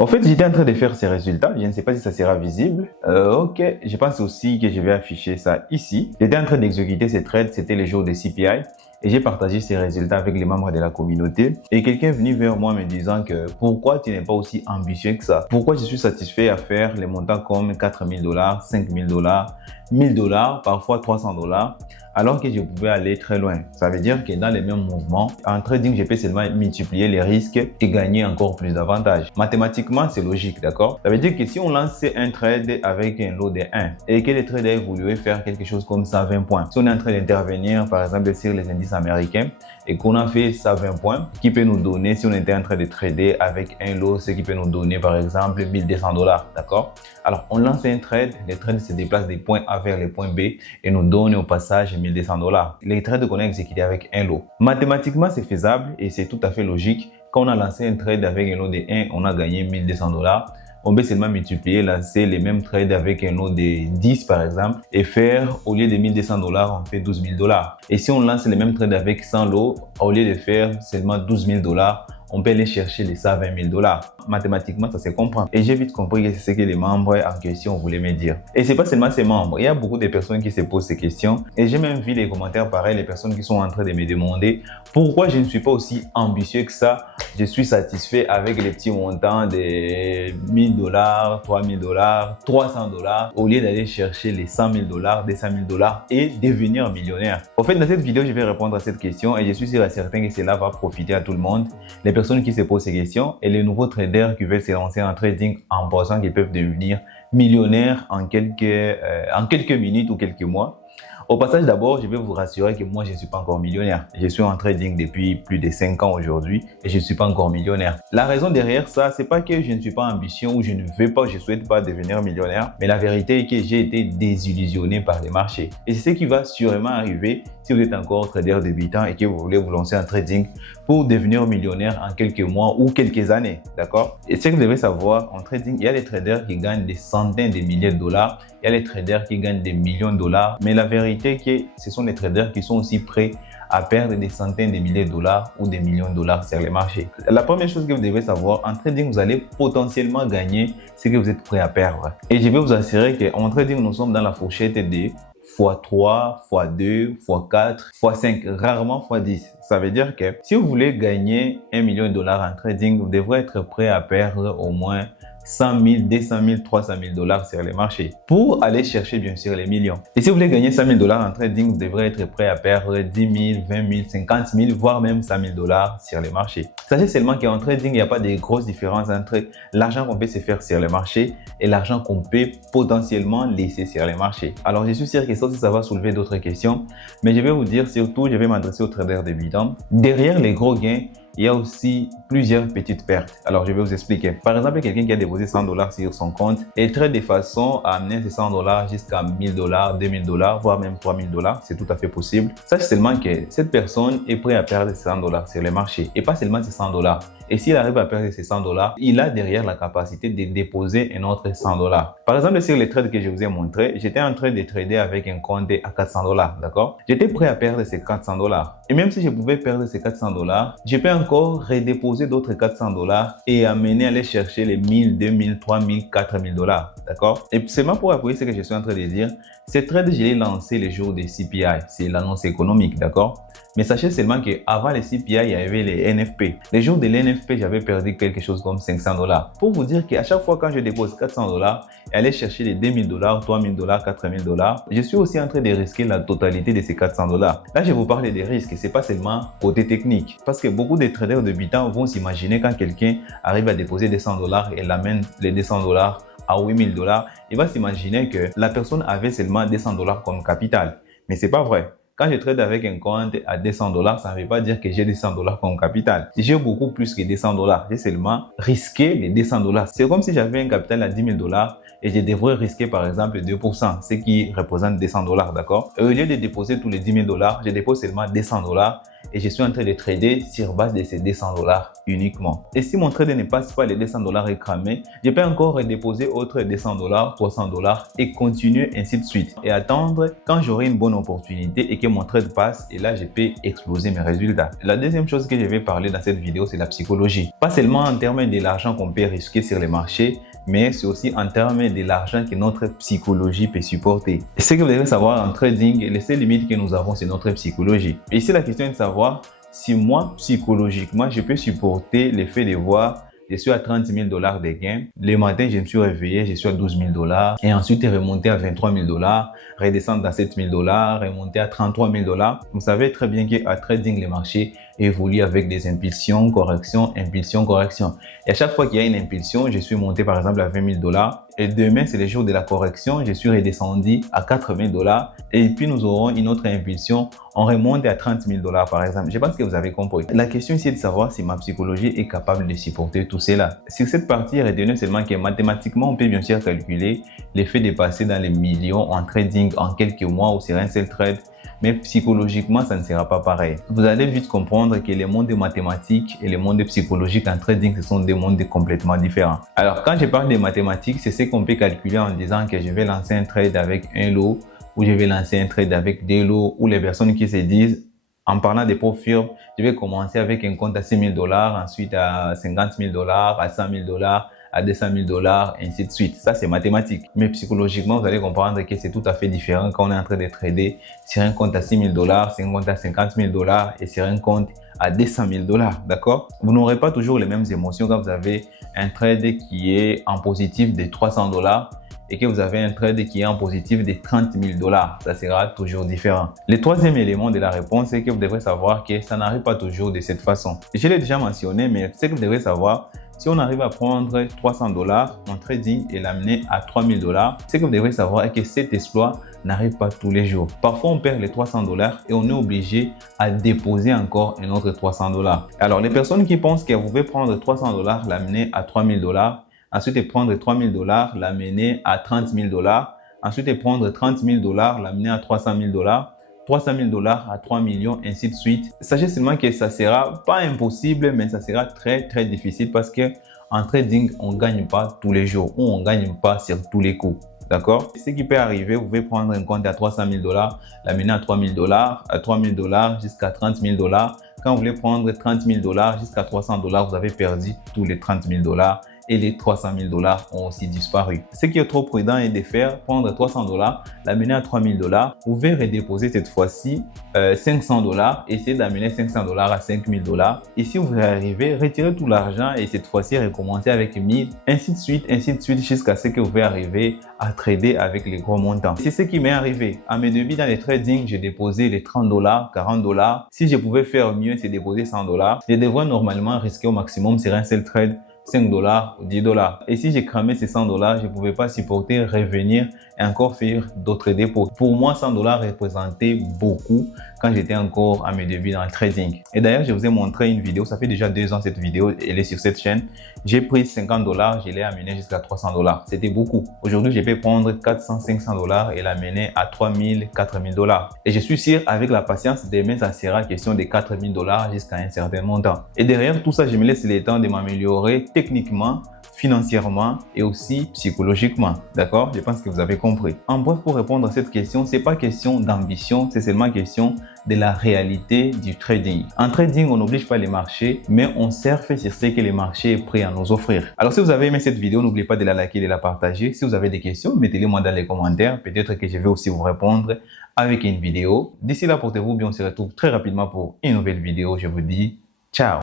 En fait, j'étais en train de faire ces résultats. Je ne sais pas si ça sera visible. Ok, je pense aussi que je vais afficher ça ici. J'étais en train d'exécuter ces trades. C'était les jours des CPI. Et j'ai partagé ces résultats avec les membres de la communauté. Et quelqu'un est venu vers moi me disant que pourquoi tu n'es pas aussi ambitieux que ça? Pourquoi je suis satisfait à faire les montants comme 4000 $, 5000 $, 1000 $, parfois 300 $, alors que je pouvais aller très loin. Ça veut dire que dans les mêmes mouvements, en trading, je peux seulement multiplier les risques et gagner encore plus d'avantages. Mathématiquement, c'est logique, d'accord? Ça veut dire que si on lance un trade avec un lot de 1 et que le trade a évolué faire quelque chose comme 120 points, si on est en train d'intervenir, par exemple, sur les indices américains et qu'on a fait 120 points, qui peut nous donner, si on était en train de trader avec un lot, ce qui peut nous donner, par exemple, 1200 $, d'accord? Alors, on lance un trade, le trade se déplace des points A vers les points B et nous donne au passage 1200 $. Les trades qu'on a exécutés avec un lot. Mathématiquement, c'est faisable et c'est tout à fait logique. Quand on a lancé un trade avec un lot de 1, on a gagné 1200 $. On peut seulement multiplier, lancer les mêmes trades avec un lot de 10 par exemple et faire, au lieu de 1200 $, on fait 12 000 $. Et si on lance les mêmes trades avec 100 lots, au lieu de faire seulement 12 000 $, on peut aller chercher les 120 000 $. Mathématiquement, ça se comprend. Et j'ai vite compris que c'est ce que les membres en question voulaient me dire. Et c'est pas seulement ces membres. Il y a beaucoup de personnes qui se posent ces questions. Et j'ai même vu les commentaires pareils, les personnes qui sont en train de me demander pourquoi je ne suis pas aussi ambitieux que ça. Je suis satisfait avec les petits montants de 1000 $, 3000 $, 300 $, au lieu d'aller chercher les 100 000 $, 200 000 $ et devenir millionnaire. Au fait, dans cette vidéo, je vais répondre à cette question et je suis sûr et certain que cela va profiter à tout le monde. Les personnes qui se posent ces questions et les nouveaux traders qui veulent se lancer en trading en pensant qu'ils peuvent devenir millionnaires en quelques minutes ou quelques mois. Au passage, d'abord, je vais vous rassurer que moi, je ne suis pas encore millionnaire. Je suis en trading depuis plus de 5 ans aujourd'hui et je ne suis pas encore millionnaire. La raison derrière ça, c'est pas que je ne suis pas ambitieux ou je ne veux pas, je ne souhaite pas devenir millionnaire. Mais la vérité est que j'ai été désillusionné par les marchés. Et c'est ce qui va sûrement arriver si vous êtes encore trader débutant et que vous voulez vous lancer en trading pour devenir millionnaire en quelques mois ou quelques années. D'accord? Et ce que vous devez savoir, en trading, il y a des traders qui gagnent des centaines de milliers de dollars. Il y a les traders qui gagnent des millions de dollars. Mais la vérité est que ce sont les traders qui sont aussi prêts à perdre des centaines de milliers de dollars ou des millions de dollars sur les marchés. La première chose que vous devez savoir, en trading, vous allez potentiellement gagner ce que vous êtes prêt à perdre. Et je vais vous assurer qu'en trading, nous sommes dans la fourchette des x3, x2, x4, x5, rarement x10. Ça veut dire que si vous voulez gagner 1 million de dollars en trading, vous devrez être prêt à perdre au moins 100 000, 200 000, 300 000 $ sur les marchés pour aller chercher bien sûr les millions. Et si vous voulez gagner 100 000 $ en trading, vous devrez être prêt à perdre 10 000, 20 000, 50 000, voire même 100 000 $ sur les marchés. Sachez seulement qu'en trading, il n'y a pas de grosses différences entre l'argent qu'on peut se faire sur les marchés et l'argent qu'on peut potentiellement laisser sur les marchés. Alors je suis sûr que ça aussi, ça va soulever d'autres questions, mais je vais vous dire surtout, je vais m'adresser aux traders débutants. Derrière les gros gains, il y a aussi plusieurs petites pertes. Alors, je vais vous expliquer. Par exemple, quelqu'un qui a déposé 100 $ sur son compte et trade de façon à amener ces 100 $ jusqu'à 1000 $, 2000 $, voire même 3000 $. C'est tout à fait possible. Sachez seulement que cette personne est prête à perdre ces 100 $ sur les marchés et pas seulement ces 100 $. Et s'il arrive à perdre ces 100 $, il a derrière la capacité de déposer un autre 100 $. Par exemple, sur les trades que je vous ai montré, j'étais en train de trader avec un compte à 400 $, d'accord? J'étais prêt à perdre ces 400 $. Et même si je pouvais perdre ces 400 $, je peux encore redéposer d'autres 400 $ et amener à aller chercher les 1000, 2000, 3000, 4000 $, d'accord? Et seulement pour appuyer ce que je suis en train de dire, ces trades, je l'ai lancé les jours des CPI, c'est l'annonce économique, d'accord? Mais sachez seulement qu'avant les CPI, il y avait les NFP. Les jours de l'NFP, j'avais perdu quelque chose comme 500 $. Pour vous dire qu'à chaque fois quand je dépose 400 $ et aller chercher les 2000 $, 3000 $, 4000 $, je suis aussi en train de risquer la totalité de ces 400 $. Là, je vous parle des risques, c'est pas seulement côté technique. Parce que beaucoup de traders débutants vont s'imaginer quand quelqu'un arrive à déposer des 100 $ et l'amène les 200 $ à 8000 $, il va s'imaginer que la personne avait seulement 200 $ comme capital. Mais c'est pas vrai. Quand je trade avec un compte à 200 $, ça ne veut pas dire que j'ai 200 $ comme capital. J'ai beaucoup plus que 200 $. J'ai seulement risqué les 200 $. C'est comme si j'avais un capital à 10 000 $ et je devrais risquer par exemple 2%, ce qui représente 200 $, d'accord? Et au lieu de déposer tous les 10 000 $, je dépose seulement 200 $. et je suis en train de trader sur base de ces 200 dollars uniquement. Et si mon trade ne passe pas les 200 dollars et cramé, je peux encore redéposer autre 200 dollars, 300 dollars et continuer ainsi de suite. Et attendre quand j'aurai une bonne opportunité et que mon trade passe, et là je peux exploser mes résultats. La deuxième chose que je vais parler dans cette vidéo, c'est la psychologie. Pas seulement en termes de l'argent qu'on peut risquer sur les marchés, mais c'est aussi en termes de l'argent que notre psychologie peut supporter. Et ce que vous devez savoir en trading, les seules limites que nous avons, c'est notre psychologie. Et ici, la question est de savoir si moi, psychologiquement, je peux supporter le fait de voir je suis à 30 000 dollars de gains. Le matin, je me suis réveillé, je suis à 12 000 dollars. Et ensuite, remonter à 23 000 dollars, redescendre à 7 000 dollars, remonter à 33 000 dollars. Vous savez très bien qu'à trading, les marchés évoluent avec des impulsions, corrections, impulsions, corrections. Et à chaque fois qu'il y a une impulsion, je suis monté par exemple à 20 000 dollars. Et demain, c'est le jour de la correction, je suis redescendu à 4 000 dollars. Et puis, nous aurons une autre impulsion. On remonte à 30 000 dollars par exemple. Je pense que vous avez compris. La question ici est de savoir si ma psychologie est capable de supporter tout cela. Sur cette partie, retenez seulement que mathématiquement, on peut bien sûr calculer l'effet de passer dans les millions en trading en quelques mois ou sur un seul trade. Mais psychologiquement, ça ne sera pas pareil. Vous allez vite comprendre que les mondes mathématiques et les mondes psychologiques en trading, ce sont des mondes complètement différents. Alors, quand je parle de mathématiques, c'est ce qu'on peut calculer en disant que je vais lancer un trade avec un lot, ou je vais lancer un trade avec des lots, ou les personnes qui se disent, en parlant des pauvres firmes, je vais commencer avec un compte à 6 000 dollars, ensuite à 50 000 dollars, à 100 000 dollars, à 200 000 dollars, ainsi de suite. Ça, c'est mathématique. Mais psychologiquement, vous allez comprendre que c'est tout à fait différent quand on est en train de trader sur un compte à 6 000 dollars, sur un compte à 50 000 dollars et sur un compte à 200 000 dollars. D'accord? Vous n'aurez pas toujours les mêmes émotions quand vous avez un trade qui est en positif de 300 dollars et que vous avez un trade qui est en positif de 30 000 dollars. Ça sera toujours différent. Le troisième élément de la réponse, c'est que vous devrez savoir que ça n'arrive pas toujours de cette façon. Je l'ai déjà mentionné, mais ce que vous devrez savoir, si on arrive à prendre 300 dollars en trading et l'amener à 3 000 dollars, ce que vous devrez savoir est que cet exploit n'arrive pas tous les jours. Parfois, on perd les 300 dollars et on est obligé à déposer encore un autre 300 dollars. Alors, les personnes qui pensent qu'elles pouvaient prendre 300 dollars, l'amener à 3 000 dollars, ensuite prendre 3 000 dollars, l'amener à 30 000 dollars, ensuite prendre 30 000 dollars, l'amener à 300 000 dollars, 300 000 dollars à 3 millions, ainsi de suite. Sachez seulement que ça sera pas impossible, mais ça sera très difficile parce que en trading, on gagne pas tous les jours ou on gagne pas sur tous les coups. D'accord? Ce qui peut arriver, vous pouvez prendre un compte à 300 000 dollars, l'amener à 3 000 dollars, à 3 000 dollars jusqu'à 30 000 dollars. Quand vous voulez prendre 30 000 dollars jusqu'à 300 dollars, vous avez perdu tous les 30 000 dollars. Et les 300 000 dollars ont aussi disparu. Ce qui est trop prudent est de faire, prendre 300 dollars, l'amener à 3 000 dollars. Vous pouvez redéposer cette fois-ci 500 dollars, essayer d'amener 500 dollars à 5 000 dollars. Et si vous arrivez, retirez tout l'argent et cette fois-ci recommencer avec 1000, ainsi de suite, jusqu'à ce que vous pouvez arriver à trader avec les gros montants. C'est ce qui m'est arrivé. À mes débuts dans les trading, j'ai déposé les 30 dollars, 40 dollars. Si je pouvais faire mieux, c'est déposer 100 dollars. Je devrais normalement risquer au maximum sur un seul trade 5 dollars ou 10 dollars. Et si j'ai cramé ces 100 dollars, je ne pouvais pas supporter revenir et encore faire d'autres dépôts. Pour moi, 100 dollars représentait beaucoup quand j'étais encore à mes débuts dans le trading. Et d'ailleurs, je vous ai montré une vidéo, ça fait déjà 2 ans cette vidéo, elle est sur cette chaîne. J'ai pris 50 dollars, je l'ai amené jusqu'à 300 dollars. C'était beaucoup. Aujourd'hui, je peux prendre 400, 500 dollars et l'amener à 3000, 4000 dollars. Et je suis sûr, avec la patience, demain, ça sera question de 4000 dollars jusqu'à un certain montant. Et derrière tout ça, je me laisse le temps de m'améliorer techniquement, financièrement et aussi psychologiquement. D'accord? Je pense que vous avez compris. En bref, pour répondre à cette question, c'est pas question d'ambition, c'est seulement question de la réalité du trading. En trading, on n'oblige pas les marchés, mais on surfe sur ce que les marchés est prêt à nous offrir. Alors, si vous avez aimé cette vidéo, n'oubliez pas de la liker et de la partager. Si vous avez des questions, mettez-les moi dans les commentaires. Peut-être que je vais aussi vous répondre avec une vidéo. D'ici là, portez-vous bien. On se retrouve très rapidement pour une nouvelle vidéo. Je vous dis ciao.